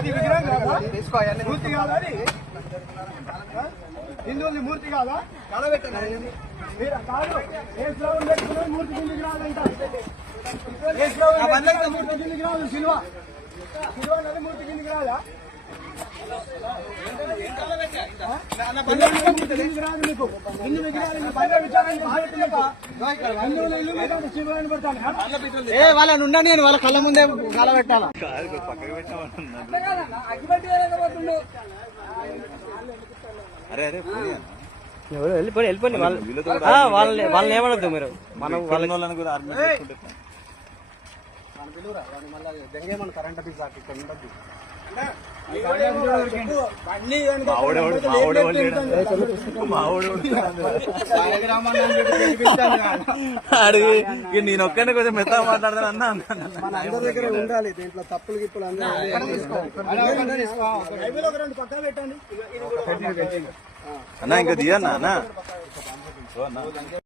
అది విగ్రహం కాదా? మూర్తి కాదా? అది హిందువులది మూర్తి కాదా? మీరు కాదు ఏ శ్లోకం పెట్టుకున్నారు? మూర్తి కిందికి రాదంట. ఏ శ్లోకం మూర్తి కిందికి రాదు. శిల్వ అనేది మూర్తి కిందికి రాదా? మీకు ఎన్ని విగ్రహాలు బయట విచారాన్ని వాళ్ళని ఉండ నేను వాళ్ళ కళ్ళ ముందే కళ పెట్టాలా? వెళ్ళిపోండి వాళ్ళని ఏమనద్దు మీరు. మనం వాళ్ళని కూడా దెంగేమన్నా కరెంట్ ఆఫీస్ ఇక్కడ ఉండద్దు. నేను ఒక్కడే కొంచెం మెత్త మాట్లాడతాను అన్న. అందరి దగ్గర ఉండాలి దీంట్లో తప్పులు గిప్పులు అందరూ పక్కా పెట్టండి అన్న. ఇంకా దియన్నా అన్న.